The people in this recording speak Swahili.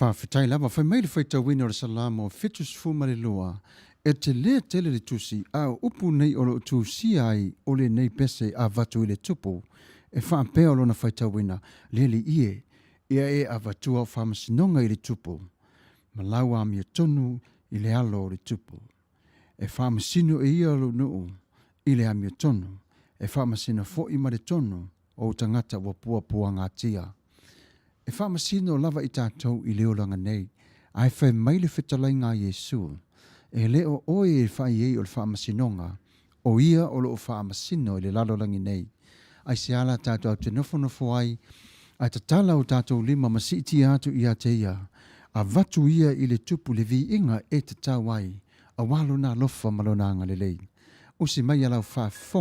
Whawhitai lava whai mai le whaita wina o le salamo fetus fumare loa e te lea tele le tusi a upu nei o lo tusi ai o le nei pese a vatu i le tupu e whaapea o lona whaita wina le li ie ia e a vatua o whamasinonga i le tupu malau a mia tonu i le alo o le tupu e whamasino e ia lo nuu i le a mia tonu e whamasina fo i mare tonu o tangata wapua pua ngā tia. E whamasino lava i tātou i leo langa nei, ai whai maile whitalai ngā Yesu, e leo oe e whai ei o le whamasinonga, o ia o lo o whamasino i le lalolangi nei. Ai se ala tātou te nofo ai, ai tatala o tātou lima masiti atu i ateia, a vatu ia i le tupu le vi inga e te tawai, a walo nā lofa malonanga le lei. O se mai alau wha